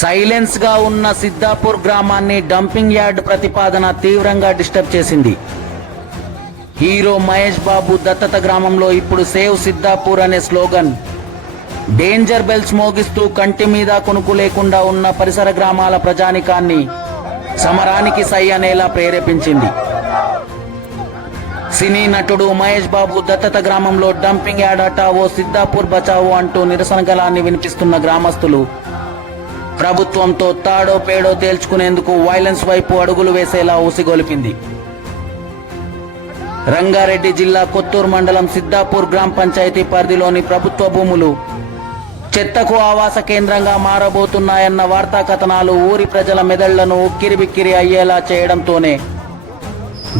Silence గా ఉన్న సిద్దాపూర్ గ్రామాన్ని డంపింగ్ యార్డ్ ప్రతిపాదన తీవ్రంగా డిస్టర్బ్ చేసింది. హీరో మహేష్ బాబు దత్తత గ్రామంలో ఇప్పుడు సేవ్ సిద్దాపూర్ అనే స్లోగన్ డేంజర్ బెల్స్ మోగిస్తూ కంటి మీద కొనుకు లేకుండా ఉన్న పరిసర గ్రామాల ప్రజానికాన్ని సమరానికి సై అనేలా ప్రేరేపించింది. సినీ నటుడు మహేష్ బాబు దత్తత గ్రామంలో డంపింగ్ యార్డ్ హటావో సిద్దాపూర్ బచావో అంటూ నిరసన గళాన్ని వినిపిస్తున్న గ్రామస్తులు ప్రభుత్వంతో తాడో పేడో తేల్చుకునేందుకు వైలెన్స్ వైపు అడుగులు వేసేలా ఊసిగొలిపింది. రంగారెడ్డి జిల్లా కొత్తూరు మండలం సిద్దాపూర్ గ్రామ పంచాయతీ పరిధిలోని ప్రభుత్వ భూములు చెత్తకు ఆవాస కేంద్రంగా మారబోతున్నాయన్న వార్తా కథనాలు ఊరి ప్రజల మెదళ్లను ఉక్కిరిబిక్కిరి అయ్యేలా చేయడంతోనే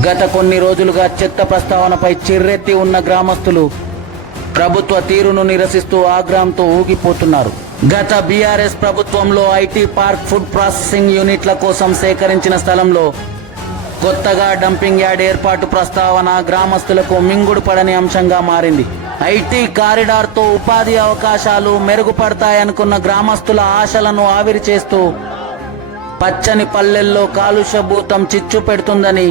గత కొన్ని రోజులుగా చెత్త ప్రస్తావనపై చిర్రెత్తి ఉన్న గ్రామస్తులు ప్రభుత్వ తీరును నిరసిస్తూ ఆగ్రహంతో ఊగిపోతున్నారు. గత బీఆర్ఎస్ ప్రభుత్వంలో ఐటీ పార్క్ ఫుడ్ ప్రాసెసింగ్ యూనిట్ల కోసం సేకరించిన స్థలంలో కొత్తగా డంపింగ్ యార్డ్ ఏర్పాటు ప్రస్తావన గ్రామస్తులకు మింగుడు పడని అంశంగా మారింది. ఐటీ కారిడార్ తో ఉపాధి అవకాశాలు మెరుగుపడతాయనుకున్న గ్రామస్తుల ఆశలను ఆవిరి చేస్తూ పచ్చని పల్లెల్లో కాలుష్యభూతం చిచ్చు పెడుతుందని,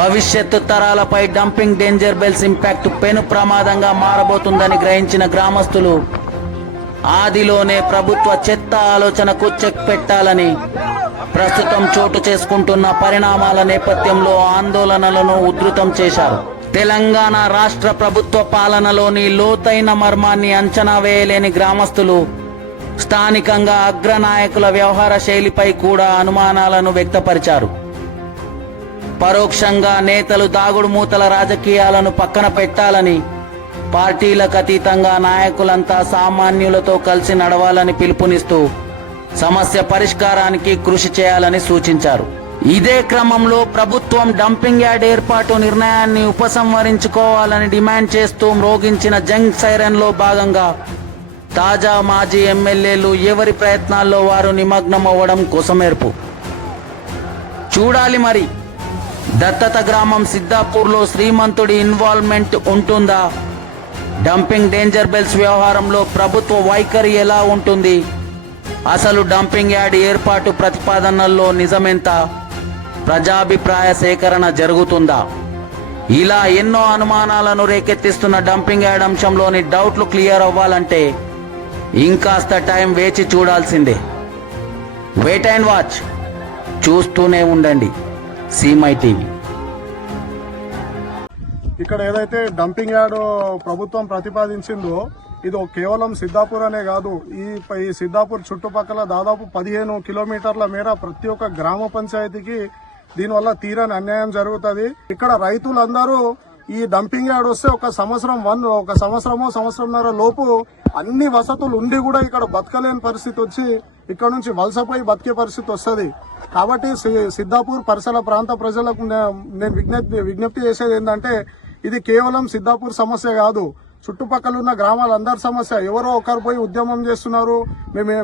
భవిష్యత్తు తరాలపై డంపింగ్ డేంజర్ బెల్స్ ఇంపాక్ట్ పెను ప్రమాదంగా మారబోతుందని గ్రహించిన గ్రామస్తులు ఆదిలోనే ప్రభుత్వ చెత్త ఆలోచనకు చెక్ పెట్టాలని ప్రస్తుతం చోటు చేసుకుంటున్న పరిణామాల నేపథ్యంలో ఆందోళనలను ఉధృతం చేశారు. తెలంగాణ రాష్ట్ర ప్రభుత్వ పాలనలోని లోతైన మర్మాన్ని అంచనా వేయలేని గ్రామస్తులు స్థానికంగా అగ్రనాయకుల వ్యవహార శైలిపై కూడా అనుమానాలను వ్యక్తపరిచారు. పరోక్షంగా నేతలు దాగుడు మూతల రాజకీయాలను పక్కన పెట్టాలని, పార్టీలకు అతీతంగా నాయకులంతా సామాన్యులతో కలిసి నడవాలని పిలుపునిస్తూ సమస్య పరిష్కారానికి కృషి చేయాలని సూచించారు. ఇదే క్రమంలో ప్రభుత్వం డంపింగ్ యార్డ్ ఏర్పాటు నిర్ణయాన్ని ఉపసంహరించుకోవాలని డిమాండ్ చేస్తూ మ్రోగించిన జంగ్ సైరన్ లో భాగంగా తాజా మాజీ ఎమ్మెల్యేలు ఎవరి ప్రయత్నాల్లో వారు నిమగ్నం అవ్వడం కోసమేర్పు. చూడాలి మరి దత్తత గ్రామం సిద్దాపూర్లో శ్రీమంతుడి ఇన్వాల్వ్మెంట్ ఉంటుందా? డంపింగ్ డేంజర్ బెల్స్ వ్యవహారంలో ప్రభుత్వ వైఖరి ఎలా ఉంటుంది? అసలు డంపింగ్ యార్డ్ ఏర్పాటు ప్రతిపాదనల్లో నిజమెంత? ప్రజాభిప్రాయ సేకరణ జరుగుతుందా? ఇలా ఎన్నో అనుమానాలను రేకెత్తిస్తున్న డంపింగ్ యార్డ్ అంశంలోని డౌట్లు క్లియర్ అవ్వాలంటే ఇంకాస్త టైం వేచి చూడాల్సిందే. Wait and watch. చూస్తూనే ఉండండి సీమై టీవీ. ఇక్కడ ఏదైతే డంపింగ్ యార్డ్ ప్రభుత్వం ప్రతిపాదించిందో ఇది కేవలం సిద్దాపూర్ అనే కాదు, ఈ సిద్దాపూర్ చుట్టుపక్కల దాదాపు 15 కిలోమీటర్ల మేర ప్రతి ఒక్క గ్రామ పంచాయతీకి దీనివల్ల తీరని అన్యాయం జరుగుతుంది. ఇక్కడ రైతులందరూ ఈ డంపింగ్ యార్డ్ వస్తే ఒక సంవత్సరన్నర లోపు అన్ని వసతులు ఉండి కూడా ఇక్కడ బతకలేని పరిస్థితి వచ్చి ఇక్కడ నుంచి వలసపోయి బతికే పరిస్థితి వస్తుంది. కాబట్టి సిద్దాపూర్ పరిసర ప్రాంత ప్రజలకు నేను విజ్ఞప్తి చేసేది ఏంటంటే ఇది కేవలం సిద్దాపూర్ సమస్య కాదు, చుట్టుపక్కల ఉన్న గ్రామాలందరి సమస్య. ఎవరో ఒకరు పోయి ఉద్యమం చేస్తున్నారు,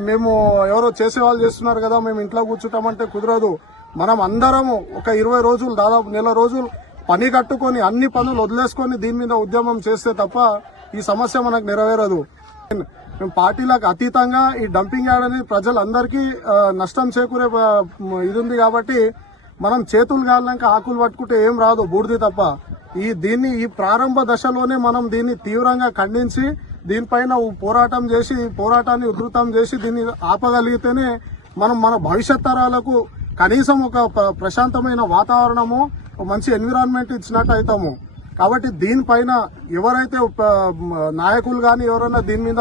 మేము ఎవరో చేసేవాళ్ళు చేస్తున్నారు కదా మేము ఇంట్లో కూర్చుంటామంటే కుదరదు. మనం అందరము ఒక 20 రోజులు దాదాపు నెల రోజులు పని కట్టుకొని అన్ని పనులు వదిలేసుకొని దీని మీద ఉద్యమం చేస్తే తప్ప ఈ సమస్య మనకు నెరవేరదు. మేము పార్టీలకు అతీతంగా ఈ డంపింగ్ యార్డ్ అనేది ప్రజలందరికీ నష్టం చేకూరే ఇది ఉంది కాబట్టి మనం చేతులు కాలినాక ఆకులు పట్టుకుంటే ఏం రాదు, బూడిది తప్ప. ఈ ప్రారంభ దశలోనే మనం దీన్ని తీవ్రంగా ఖండించి దీనిపైన పోరాటం చేసి పోరాటాన్ని ఉధృతం చేసి దీన్ని ఆపగలిగితేనే మనం మన భవిష్యత్ తరాలకు కనీసం ఒక ప్రశాంతమైన వాతావరణము, మంచి ఎన్విరాన్మెంట్ ఇచ్చినట్టు అవుతాము. కాబట్టి దీనిపైన ఎవరైతే నాయకులు కానీ ఎవరైనా దీని మీద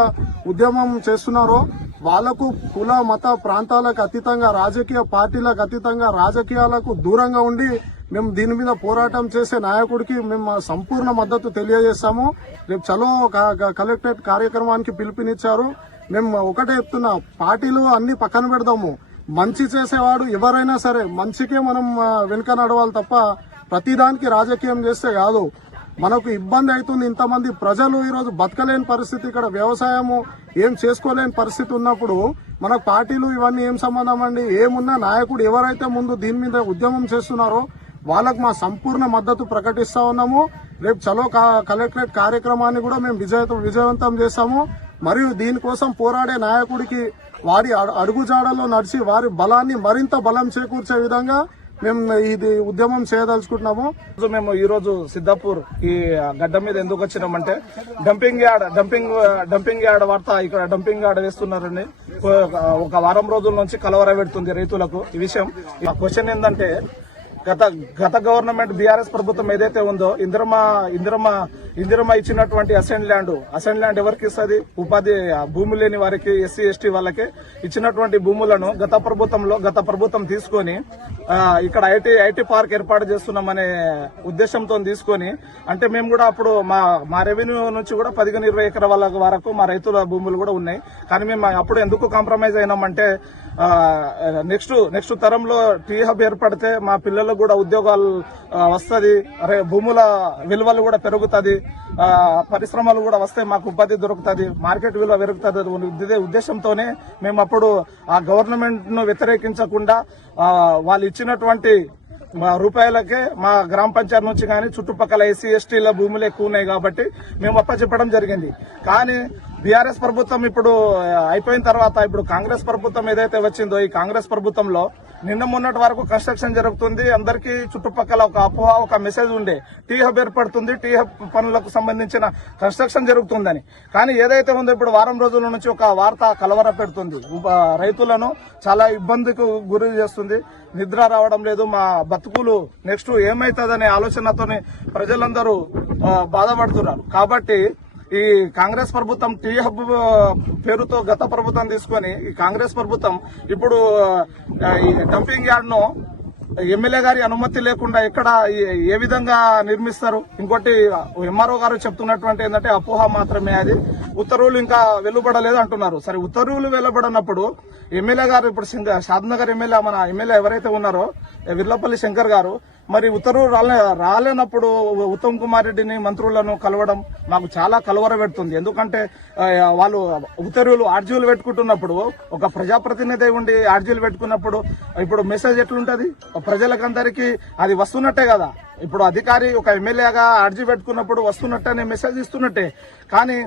ఉద్యమం చేస్తున్నారో వాళ్లకు కుల మత ప్రాంతాలకు అతీతంగా, రాజకీయ పార్టీలకు అతీతంగా, రాజకీయాలకు దూరంగా ఉండి మేము దీని మీద పోరాటం చేసే నాయకుడికి మేము సంపూర్ణ మద్దతు తెలియజేస్తాము. రేపు చలో కలెక్టరేట్ కార్యక్రమానికి పిలుపునిచ్చారు. మేము ఒకటే చెప్తున్నా, పార్టీలు అన్ని పక్కన పెడదాము. మంచి చేసేవాడు ఎవరైనా సరే మంచికే మనం వెనుక నడవాలి తప్ప ప్రతిదానికి రాజకీయం చేస్తే కాదు. మనకు ఇబ్బంది అవుతుంది. ఇంతమంది ప్రజలు ఈరోజు బతకలేని పరిస్థితి, ఇక్కడ వ్యవసాయము ఏం చేసుకోలేని పరిస్థితి ఉన్నప్పుడు మన పార్టీలు ఇవన్నీ ఏం సంబంధం అండి? ఏమున్నా నాయకుడు ఎవరైతే ముందు దీని మీద ఉద్యమం చేస్తున్నారో వాళ్ళకు మా సంపూర్ణ మద్దతు ప్రకటిస్తా ఉన్నాము. రేపు చలో కలెక్టరేట్ కార్యక్రమాన్ని కూడా మేము విజయవంతం చేస్తాము. మరియు దీనికోసం పోరాడే నాయకుడికి వారి అడుగుజాడల్లో నడిచి వారి బలాన్ని మరింత బలం చేకూర్చే విధంగా మేము ఇది ఉద్యమం చేయదలుచుకుంటున్నాము. మేము ఈ రోజు సిద్దాపూర్ ఈ గడ్డ మీద ఎందుకు వచ్చినామంటే డంపింగ్ యార్డ్ వార్త ఇక్కడ డంపింగ్ యార్డ్ వేస్తున్నారని ఒక వారం రోజుల నుంచి కలవర పెడుతుంది రైతులకు. ఈ విషయం క్వశ్చన్ ఏంటంటే గత గవర్నమెంట్ బీఆర్ఎస్ ప్రభుత్వం ఏదైతే ఉందో ఇందిరమ ఇచ్చినటువంటి అసెంట్ ల్యాండ్ ఎవరికి ఇస్తుంది? ఉపాధి భూమి లేని వారికి, ఎస్సీ ఎస్టీ వాళ్ళకి ఇచ్చినటువంటి భూములను గత ప్రభుత్వం తీసుకొని ఇక్కడ ఐటీ పార్క్ ఏర్పాటు చేస్తున్నామనే ఉద్దేశంతో తీసుకొని, అంటే మేము కూడా అప్పుడు మా రెవెన్యూ నుంచి కూడా 15-20 ఎకరాల వరకు మా రైతుల భూములు కూడా ఉన్నాయి. కానీ మేము అప్పుడు ఎందుకు కాంప్రమైజ్ అయినామంటే నెక్స్ట్ తరంలో టీ హబ్ ఏర్పడితే మా పిల్లలకు కూడా ఉద్యోగాలు వస్తుంది, భూముల విలువలు కూడా పెరుగుతుంది, పరిశ్రమలు కూడా వస్తే మాకు ఉపాధి దొరుకుతుంది, మార్కెట్ విలువ పెరుగుతుంది. ఇదే ఉద్దేశంతోనే మేము అప్పుడు ఆ గవర్నమెంట్ ను వ్యతిరేకించకుండా వాళ్ళు ఇచ్చినటువంటి రూపాయలకే మా గ్రామ పంచాయతీ నుంచి కానీ చుట్టుపక్కల ఎస్సీ ఎస్టీల భూములు ఎక్కువ ఉన్నాయి కాబట్టి మేము అప్పచెప్పడం జరిగింది. కానీ బీఆర్ఎస్ ప్రభుత్వం ఇప్పుడు అయిపోయిన తర్వాత ఇప్పుడు కాంగ్రెస్ ప్రభుత్వం ఏదైతే వచ్చిందో ఈ కాంగ్రెస్ ప్రభుత్వంలో నిన్న మొన్నటి వరకు కన్స్ట్రక్షన్ జరుగుతుంది. అందరికీ చుట్టుపక్కల ఒక అపోహ, ఒక మెసేజ్ ఉండే టీ హబ్ ఏర్పడుతుంది, టీ హబ్ పనులకు సంబంధించిన కన్స్ట్రక్షన్ జరుగుతుందని. కానీ ఏదైతే ఉందో ఇప్పుడు వారం రోజుల నుంచి ఒక వార్త కలవర పెడుతుంది, రైతులను చాలా ఇబ్బందికి గురి చేస్తుంది. నిద్ర రావడం లేదు, మా బతుకులు నెక్స్ట్ ఏమైతుందనే ఆలోచనతోనే ప్రజలందరూ బాధపడుతున్నారు. కాబట్టి ఈ కాంగ్రెస్ ప్రభుత్వం టీ హబ్ పేరుతో గత ప్రభుత్వం తీసుకొని ఈ కాంగ్రెస్ ప్రభుత్వం ఇప్పుడు ఈ డంపింగ్ యార్డ్ ను ఎమ్మెల్యే గారి అనుమతి లేకుండా ఎక్కడ ఏ విధంగా నిర్మిస్తారు? ఇంకోటి ఎంఆర్ఓ గారు చెప్తున్నటువంటి ఏంటంటే అపోహ మాత్రమే, అది ఉత్తర్వులు ఇంకా వెలువడలేదు అంటున్నారు. సరే, ఉత్తర్వులు వెలువడనప్పుడు ఎమ్మెల్యే గారు ఇప్పుడు షాద్నగర్ మన ఎమ్మెల్యే ఎవరైతే ఉన్నారో విర్లపల్లి శంకర్ గారు మరి ఉత్తర్వులు రాలేనప్పుడు ఉత్తమ్ కుమార్ రెడ్డిని మంత్రులను కలవడం మాకు చాలా కలవర పెడుతుంది. ఎందుకంటే వాళ్ళు ఉత్తర్వులు ఆర్జీలు పెట్టుకుంటున్నప్పుడు ఒక ప్రజాప్రతినిధి ఉండి ఆర్జీలు పెట్టుకున్నప్పుడు ఇప్పుడు మెసేజ్ ఎట్లుంటది? ప్రజలకందరికీ అది వస్తున్నట్టే కదా. ఇప్పుడు అధికారి ఒక ఎమ్మెల్యేగా అర్జీ పెట్టుకున్నప్పుడు వస్తున్నట్టే మెసేజ్ ఇస్తున్నట్టే. కానీ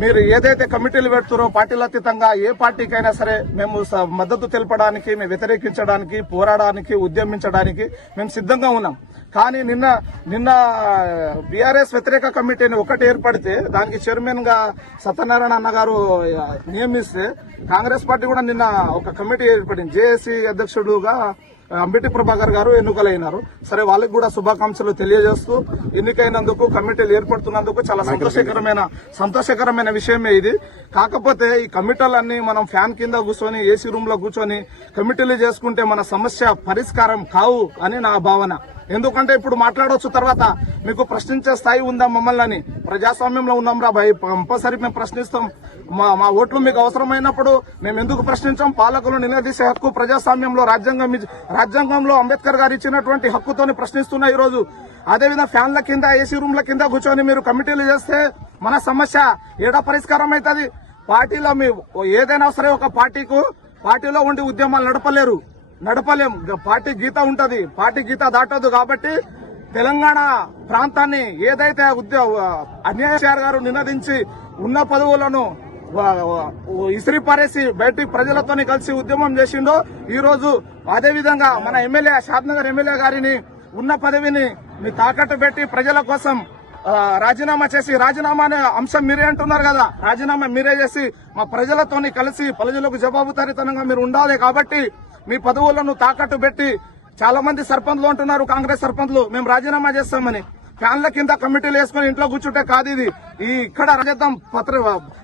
మీరు ఏదైతే కమిటీలు పెడుతున్నారో పార్టీల అతీతంగా ఏ పార్టీకైనా సరే మేము మద్దతు తెలపడానికి, మేము వ్యతిరేకించడానికి, పోరాడడానికి, ఉద్యమించడానికి మేము సిద్ధంగా ఉన్నాం. కానీ నిన్న బీఆర్ఎస్ వ్యతిరేక కమిటీని ఒకటి ఏర్పడితే దానికి చైర్మన్ గా సత్యనారాయణ అన్న గారు నియమిస్తే కాంగ్రెస్ పార్టీ కూడా నిన్న ఒక కమిటీ ఏర్పడింది. జేఏసీ అధ్యక్షుడుగా అంబేటి ప్రభాకర్ గారు ఎన్నికలైనారు. సరే, వాళ్ళకి కూడా శుభాకాంక్షలు తెలియజేస్తూ ఎన్నికైనందుకు, కమిటీలు ఏర్పడుతున్నందుకు చాలా సంతోషకరమైన విషయమే ఇది. కాకపోతే ఈ కమిటీలన్నీ మనం ఫ్యాన్ కింద కూర్చొని ఏసీ రూమ్ లో కూర్చొని కమిటీలు చేసుకుంటే మన సమస్య పరిష్కారం కావు అని నా భావన. ఎందుకంటే ఇప్పుడు మాట్లాడవచ్చు, తర్వాత మీకు ప్రశ్నించే స్థాయి ఉందా మమ్మల్ని? ప్రజాస్వామ్యంలో ఉన్నాం రా భయ్, కంపల్సరీ మేము ప్రశ్నిస్తాం. మా ఓట్లు మీకు అవసరమైనప్పుడు మేము ఎందుకు ప్రశ్నించాం? పాలకులు నిలదీసే హక్కు ప్రజాస్వామ్యంలో రాజ్యాంగంలో అంబేద్కర్ గారు ఇచ్చినటువంటి హక్కుతోని ప్రశ్నిస్తున్నా ఈ రోజు. అదేవిధంగా ఫ్యాన్ల కింద, ఏసీ రూమ్ల కింద కూర్చొని మీరు కమిటీలు చేస్తే మన సమస్య ఏడా పరిష్కారం అవుతుంది? పార్టీలో మీ ఏదైనా సరే ఒక పార్టీలో ఉండి ఉద్యమాలు నడపలేం. పార్టీ గీత ఉంటది, పార్టీ గీత దాటదు. కాబట్టి తెలంగాణ ప్రాంతాన్ని ఏదైతే అన్యాయశార్ గారు నినదించి ఉన్న పదవులను ఇసిరి పారేసి బయటి ప్రజలతోని కలిసి ఉద్యమం చేసిండో ఈ రోజు అదే విధంగా మన ఎమ్మెల్యే షాద్నగర్ ఎమ్మెల్యే గారిని ఉన్న పదవిని మీ తాకట్టు పెట్టి ప్రజల కోసం రాజీనామా చేసి, రాజీనామా అనే అంశం మీరే అంటున్నారు కదా, రాజీనామా మీరే చేసి మా ప్రజలతోని కలిసి ప్రజలకు జవాబుదారీతనంగా మీరు ఉండాలి. కాబట్టి మీ పదవులను తాకట్టు పెట్టి చాలా మంది సర్పంచ్లు అంటున్నారు, కాంగ్రెస్ సర్పంచ్లు మేము రాజీనామా చేస్తామని. ఫ్యాన్ల కింద కమిటీలు వేసుకుని ఇంట్లో కూర్చుంటే కాదు ఇది. ఇక్కడ రాజేద్దాం.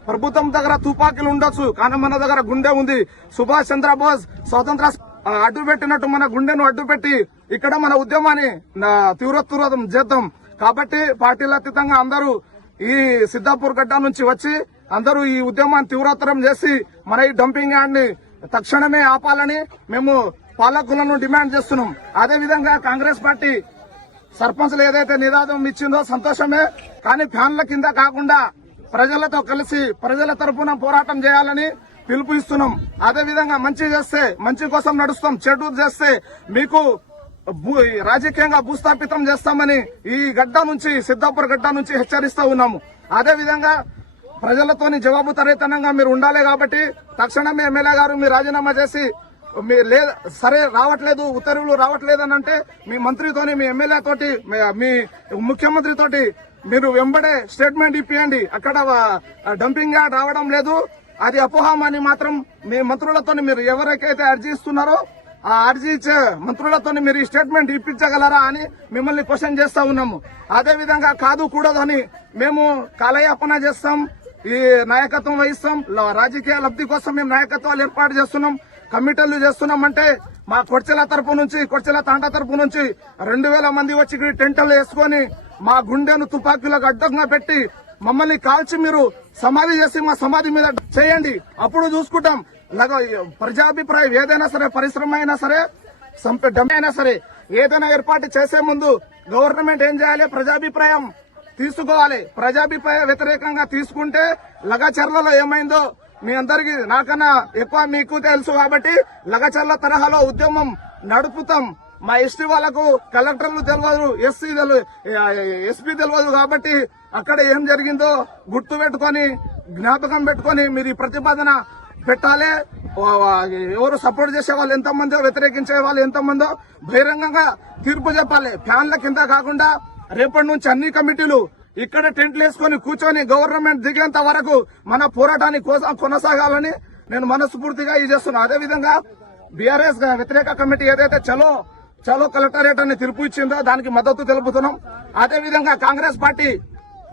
ప్రభుత్వం దగ్గర తుపాకీలు ఉండొచ్చు, కానీ మన దగ్గర గుండె ఉంది. సుభాష్ చంద్రబోస్ స్వాతంత్ర అడ్డు పెట్టినట్టు మన గుండెను అడ్డు పెట్టి ఇక్కడ మన ఉద్యమాన్ని తీవ్రతరం చేద్దాం. కాబట్టి పార్టీల అతీతంగా అందరూ ఈ సిద్దాపూర్ గడ్డ నుంచి వచ్చి అందరూ ఈ ఉద్యమాన్ని తీవ్రతరం చేసి మన ఈ డంపింగ్ యార్డ్ ని తక్షణమే ఆపాలని మేము పాలకులను డిమాండ్ చేస్తున్నాం. అదేవిధంగా కాంగ్రెస్ పార్టీ సర్పంచ్లు ఏదైతే నినాదం ఇచ్చిందో సంతోషమే, కానీ ఫ్యాన్ల కింద కాకుండా ప్రజలతో కలిసి ప్రజల తరఫున పోరాటం చేయాలని పిలుపు ఇస్తున్నాం. అదేవిధంగా మంచి చేస్తే మంచి కోసం నడుస్తాం, చెడు చేస్తే మీకు రాజకీయంగా భూస్థాపితం చేస్తామని ఈ గడ్డ నుంచి, సిద్దాపూర్ గడ్డ నుంచి హెచ్చరిస్తూ ఉన్నాము. అదేవిధంగా ప్రజలతోని జవాబుదారీతనంగా మీరు ఉండాలి. కాబట్టి తక్షణమే ఎమ్మెల్యే గారు మీరు రాజీనామా చేసి సరే రావట్లేదు, ఉత్తర్వులు రావట్లేదు అని అంటే మీ మంత్రితోని, మీ ఎమ్మెల్యే తోటి, మీ ముఖ్యమంత్రి తోటి మీరు వెంబడే స్టేట్మెంట్ ఇప్పియండి. అక్కడ డంపింగ్ యార్డ్ రావడం లేదు, అది అపోహం అని మాత్రం మీ మంత్రులతో మీరు ఎవరికైతే అర్జీ ఇస్తున్నారో ఆ అర్జీ ఇచ్చే మంత్రులతో మీరు ఈ స్టేట్మెంట్ ఇప్పించగలరా అని మిమ్మల్ని క్వశ్చన్ చేస్తా ఉన్నాము. అదే విధంగా కాదు కూడదు అని మేము కాలయాపన చేస్తాం, ఈ నాయకత్వం వహిస్తాం. రాజకీయ లబ్ధి కోసం మేము నాయకత్వాలు ఏర్పాటు చేస్తున్నాం, కమిటీలు చేస్తున్నాం. అంటే మా కొడ్చెల తరపు నుంచి, కొడ్చెల తాండా తరపు నుంచి 2000 మంది వచ్చి టెంటలు వేసుకొని మా గుండెను తుపాకీలకు అడ్డంగా పెట్టి మమ్మల్ని కాల్చి మీరు సమాధి చేసి మా సమాధి మీద చేయండి, అప్పుడు చూసుకుంటాం. ప్రజాభిప్రాయం ఏదైనా సరే, పరిశ్రమ అయినా సరే, అయినా సరే, ఏదైనా ఏర్పాటు చేసే ముందు గవర్నమెంట్ ఏం చేయాలి? ప్రజాభిప్రాయం తీసుకోవాలి. ప్రజాభిప్రాయ వ్యతిరేకంగా తీసుకుంటే లగచర్లలో ఏమైందో మీ అందరికి నాకన్నా ఎక్కువ మీకు తెలుసు. కాబట్టి లగచర్ల తరహాలో ఉద్యమం నడుపుతాం. మా ఎస్టీ వాళ్ళకు కలెక్టర్లు తెలియదు, ఎస్పీ తెలియదు. కాబట్టి అక్కడ ఏం జరిగిందో గుర్తు పెట్టుకొని, జ్ఞాపకం పెట్టుకొని మీరు ఈ ప్రతిపాదన పెట్టాలి. ఎవరు సపోర్ట్ చేసే వాళ్ళు ఎంతమందో, వ్యతిరేకించే వాళ్ళు ఎంతమందో బహిరంగంగా తీర్పు చెప్పాలి. ఫ్యాన్ల కింద కాకుండా రేపటి నుంచి అన్ని కమిటీలు ఇక్కడ టెంట్లు వేసుకొని కూర్చొని గవర్నమెంట్ దిగేంత వరకు మన పోరాటాన్ని కొనసాగాలని నేను మనస్ఫూర్తిగా చేస్తున్నా. అదేవిధంగా బీఆర్ఎస్ వ్యతిరేక కమిటీ ఏదైతే చలో కలెక్టరేట్ అని తీర్పు ఇచ్చిందో దానికి మద్దతు తెలుపుతున్నాం. అదేవిధంగా కాంగ్రెస్ పార్టీ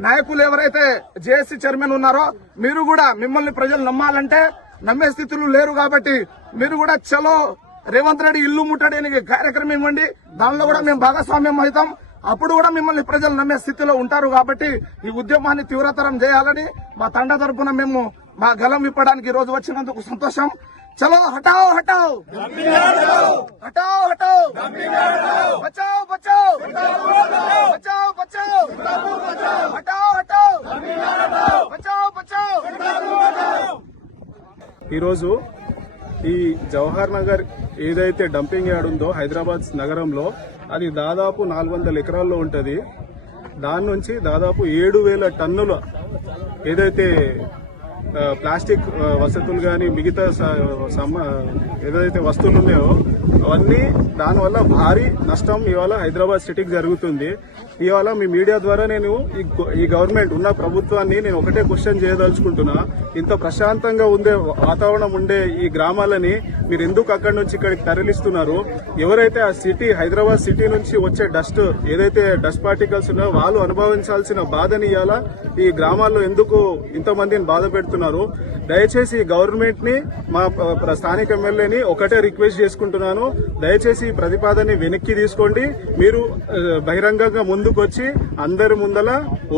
నాయకులు ఎవరైతే జేఏసీ చైర్మన్ ఉన్నారో మీరు కూడా, మిమ్మల్ని ప్రజలు నమ్మాలంటే నమ్మే స్థితిలో లేరు. కాబట్టి మీరు కూడా చలో రేవంత్ రెడ్డి ఇల్లు ముట్టడానికి కార్యక్రమం ఇవ్వండి, దానిలో కూడా మేము భాగస్వామ్యం అవుతాం. అప్పుడు కూడా మిమ్మల్ని ప్రజలు నమ్మే స్థితిలో ఉంటారు. కాబట్టి ఈ ఉద్యమాన్ని తీవ్రతరం చేయాలని మా తండ తరపున మేము మా గలం విప్పడానికి ఈ రోజు వచ్చినందుకు సంతోషం. చలో హటాओ హటాओ హటాओ హటాओ బచాओ బచాओ బచాओ బచాओ హటాओ హటాओ బచాओ బచాओ. ఈరోజు ఈ జవహర్ నగర్ ఏదైతే డంపింగ్ యార్డ్ ఉందో హైదరాబాద్ నగరంలో, అది దాదాపు 400 ఎకరాల్లో ఉంటుంది. దాని నుంచి దాదాపు 7000 టన్నుల ఏదైతే ప్లాస్టిక్ వసతులు కానీ మిగతా ఏదైతే వస్తువులు ఉన్నాయో అవన్నీ, దానివల్ల భారీ నష్టం ఇవాళ హైదరాబాద్ సిటీకి జరుగుతుంది. ఇవాళ మీ మీడియా ద్వారా నేను ఈ గవర్నమెంట్ ఉన్న ప్రభుత్వాన్ని నేను ఒకటే క్వశ్చన్ చేయదలుచుకుంటున్నా. ఇంత ప్రశాంతంగా ఉండే వాతావరణం ఉండే ఈ గ్రామాలని మీరు ఎందుకు అక్కడి నుంచి ఇక్కడికి తరలిస్తున్నారు? ఎవరైతే ఆ సిటీ, హైదరాబాద్ సిటీ నుంచి వచ్చే డస్ట్, ఏదైతే డస్ట్ పార్టికల్స్ ఉన్నాయో వాళ్ళు అనుభవించాల్సిన బాధని ఇవాళ ఈ గ్రామాల్లో ఎందుకు ఇంతమందిని బాధ పెడుతున్నారు? దయచేసి గవర్నమెంట్ ని, మా స్థానిక ఎమ్మెల్యేని ఒకటే రిక్వెస్ట్ చేసుకుంటున్నాను, దయచేసి ఈ ప్రతిపాదనని వెనక్కి తీసుకోండి. మీరు బహిరంగంగా ముందుకొచ్చి అందరి ముందల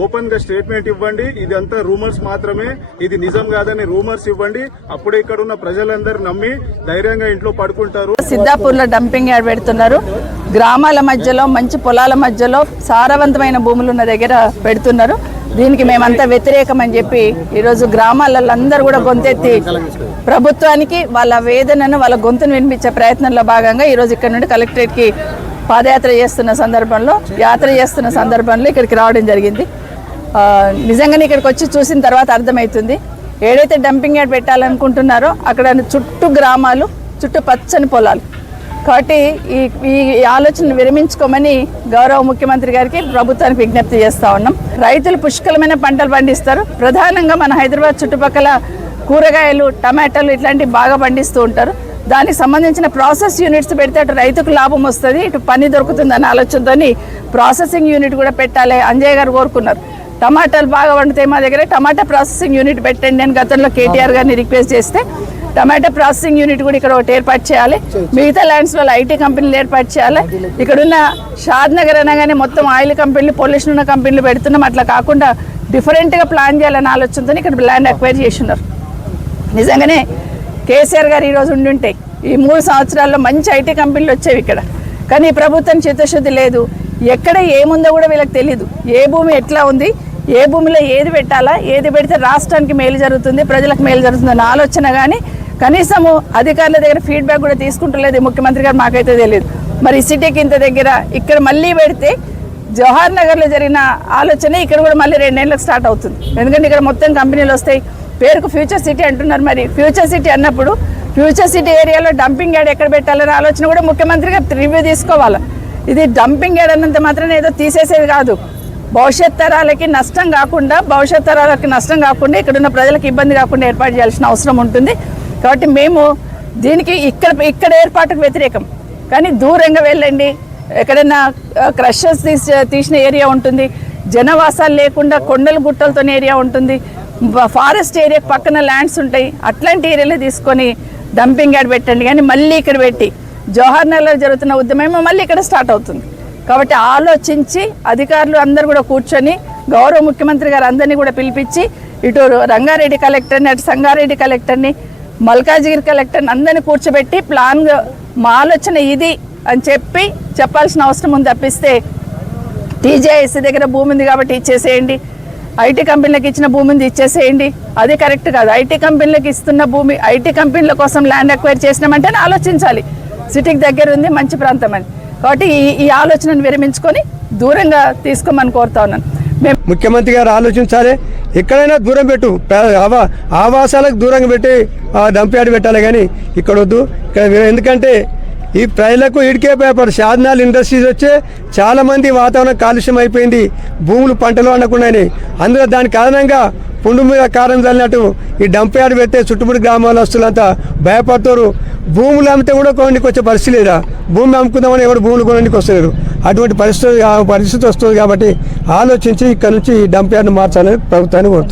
ఓపెన్ గా స్టేట్మెంట్ ఇవ్వండి. ఇదంతా రూమర్స్ మాత్రమే, ఇది నిజం కాదని రూమర్స్ ఇవ్వండి. అప్పుడే ఇక్కడ ఉన్న ప్రజలందరూ నమ్మి ధైర్యంగా ఇంట్లో పడుకుంటారు. సిద్దాపూర్ లో డంపింగ్ యార్డ్ పెడుతున్నారు. గ్రామాల మధ్యలో, మంచి పొలాల మధ్యలో సారవంతమైన భూములు ఉన్న దగ్గర పెడుతున్నారు. దీనికి మేమంతా వ్యతిరేకమని చెప్పి ఈరోజు గ్రామాలలో అందరూ కూడా గొంతెత్తి ప్రభుత్వానికి వాళ్ళ వేదనను, వాళ్ళ గొంతును వినిపించే ప్రయత్నంలో భాగంగా ఈరోజు ఇక్కడ నుండి కలెక్టరేట్కి పాదయాత్ర చేస్తున్న సందర్భంలో ఇక్కడికి రావడం జరిగింది. నిజంగానే ఇక్కడికి వచ్చి చూసిన తర్వాత అర్థమవుతుంది, ఏదైతే డంపింగ్ యార్డ్ పెట్టాలనుకుంటున్నారో అక్కడ చుట్టూ గ్రామాలు, చుట్టూ పచ్చని పొలాలు. కాబట్టి ఈ ఆలోచనను విరమించుకోమని గౌరవ ముఖ్యమంత్రి గారికి, ప్రభుత్వానికి విజ్ఞప్తి చేస్తా ఉన్నాం. రైతులు పుష్కలమైన పంటలు పండిస్తారు. ప్రధానంగా మన హైదరాబాద్ చుట్టుపక్కల కూరగాయలు, టమాటాలు ఇట్లాంటివి బాగా పండిస్తూ ఉంటారు. దానికి సంబంధించిన ప్రాసెస్ యూనిట్స్ పెడితే అటు రైతుకు లాభం వస్తుంది, ఇటు పని దొరుకుతుంది అనే ఆలోచనతో ప్రాసెసింగ్ యూనిట్ కూడా పెట్టాలి అంజయ్య గారు కోరుకున్నారు. టమాటాలు బాగా పండుతాయి మా దగ్గర, టమాటా ప్రాసెసింగ్ యూనిట్ పెట్టండి అని గతంలో కేటీఆర్ గారిని రిక్వెస్ట్ చేస్తే టమాటా ప్రాసెసింగ్ యూనిట్ కూడా ఇక్కడ ఒకటి ఏర్పాటు చేయాలి. మిగతా ల్యాండ్స్లో ఐటీ కంపెనీలు ఏర్పాటు చేయాలి. ఇక్కడున్న షాద్ నగర్ అనగానే మొత్తం ఆయిల్ కంపెనీలు, పొల్యూషన్ ఉన్న కంపెనీలు పెడుతున్నాం. అట్లా కాకుండా డిఫరెంట్గా ప్లాన్ చేయాలనే ఆలోచనతో ఇక్కడ ల్యాండ్ అక్వైర్ చేస్తున్నారు. నిజంగానే కేసీఆర్ గారు ఈరోజు ఉండుంటే ఈ 3 సంవత్సరాల్లో మంచి ఐటీ కంపెనీలు వచ్చేవి ఇక్కడ. కానీ ఈ ప్రభుత్వం చిత్తశుద్ధి లేదు. ఎక్కడ ఏముందో కూడా వీళ్ళకి తెలియదు. ఏ భూమి ఎట్లా ఉంది, ఏ భూమిలో ఏది పెట్టాలా, ఏది పెడితే రాష్ట్రానికి మేలు జరుగుతుంది, ప్రజలకు మేలు జరుగుతుంది అన్న ఆలోచన కానీ కనీసము అధికారుల దగ్గర ఫీడ్బ్యాక్ కూడా తీసుకుంటలేదు ముఖ్యమంత్రి గారు. మాకైతే తెలియదు. మరి సిటీకి ఇంత దగ్గర ఇక్కడ మళ్ళీ పెడితే జవహర్ నగర్లో జరిగిన ఆలోచన ఇక్కడ కూడా మళ్ళీ 2 నెలలకు స్టార్ట్ అవుతుంది. ఎందుకంటే ఇక్కడ మొత్తం కంపెనీలు వస్తాయి. పేరుకు ఫ్యూచర్ సిటీ అంటున్నారు. మరి ఫ్యూచర్ సిటీ అన్నప్పుడు ఫ్యూచర్ సిటీ ఏరియాలో డంపింగ్ యార్డ్ ఎక్కడ పెట్టాలనే ఆలోచన కూడా ముఖ్యమంత్రి గారు రివ్యూ తీసుకోవాలి. ఇది డంపింగ్ యార్డ్ అన్నంత మాత్రం ఏదో తీసేసేది కాదు. భవిష్యత్ తరాలకి నష్టం కాకుండా ఇక్కడున్న ప్రజలకు ఇబ్బంది కాకుండా ఏర్పాటు చేయాల్సిన అవసరం ఉంటుంది. కాబట్టి మేము దీనికి ఇక్కడ ఏర్పాటుకు వ్యతిరేకం. కానీ దూరంగా వెళ్ళండి, ఎక్కడైనా క్రషర్స్ తీసిన ఏరియా ఉంటుంది, జనవాసాలు లేకుండా కొండలు గుట్టలతో ఏరియా ఉంటుంది, ఫారెస్ట్ ఏరియా పక్కన ల్యాండ్స్ ఉంటాయి. అట్లాంటి ఏరియాలో తీసుకొని డంపింగ్ యార్డ్ పెట్టండి. కానీ మళ్ళీ ఇక్కడ పెట్టి జవహర్ నగర్లో జరుగుతున్న ఉద్యమం మళ్ళీ ఇక్కడ స్టార్ట్ అవుతుంది. కాబట్టి ఆలోచించి అధికారులు అందరూ కూడా కూర్చొని గౌరవ ముఖ్యమంత్రి గారు అందరినీ కూడా పిలిపించి ఇటు రంగారెడ్డి కలెక్టర్ని, అటు సంగారెడ్డి కలెక్టర్ని, మల్కాజిగిరి కలెక్టర్ని అందరినీ కూర్చోబెట్టి ప్లాన్గా మా ఆలోచన ఇది అని చెప్పాల్సిన అవసరం ఉంది. తప్పిస్తే టీజేఐసీ దగ్గర భూమి ఉంది కాబట్టి ఇచ్చేసేయండి, ఐటీ కంపెనీలకు ఇచ్చిన భూమి ఉంది ఇచ్చేసేయండి, అది కరెక్ట్ కాదు. ఐటీ కంపెనీలకు ఇస్తున్న భూమి, ఐటీ కంపెనీల కోసం ల్యాండ్ అక్వైర్ చేసినామంటేనే ఆలోచించాలి. సిటీకి దగ్గర ఉంది, మంచి ప్రాంతం అని. కాబట్టి ఈ ఆలోచనను విరమించుకొని దూరంగా తీసుకోమని కోరుతా ఉన్నాను. ముఖ్యమంత్రి గారు ఆలోచించాలి. ఎక్కడైనా దూరం పెట్టు, ఆవాసాలకు దూరంగా పెట్టి డంప్ యార్డ్ పెట్టాలి. కానీ ఇక్కడ వద్దు. ఇక్కడ ఎందుకంటే ఈ ప్రజలకు ఇడికే పేపర్ సాధనాలు ఇండస్ట్రీస్ వచ్చే చాలామంది వాతావరణం కాలుష్యం అయిపోయింది, భూములు పంటలు అనకుండానే. అందులో దాని కారణంగా పుండు మీద కారం చల్లినట్టు ఈ డంప్ యార్డ్ పెడితే చుట్టుముడి గ్రామాల వస్తువులంతా భయపడతారు. భూములు అమ్మితే కూడా కొనడానికి వచ్చే పరిస్థితి లేదా, భూమి అమ్ముకుందామని ఎవరు భూములు కొనడానికి వస్తలేరు. అటువంటి పరిస్థితి వస్తుంది కాబట్టి ఆలోచించి ఇక్కడ నుంచి ఈ డంప్ యార్డ్ను మార్చాలని ప్రభుత్వాన్ని కోరుతున్నాం.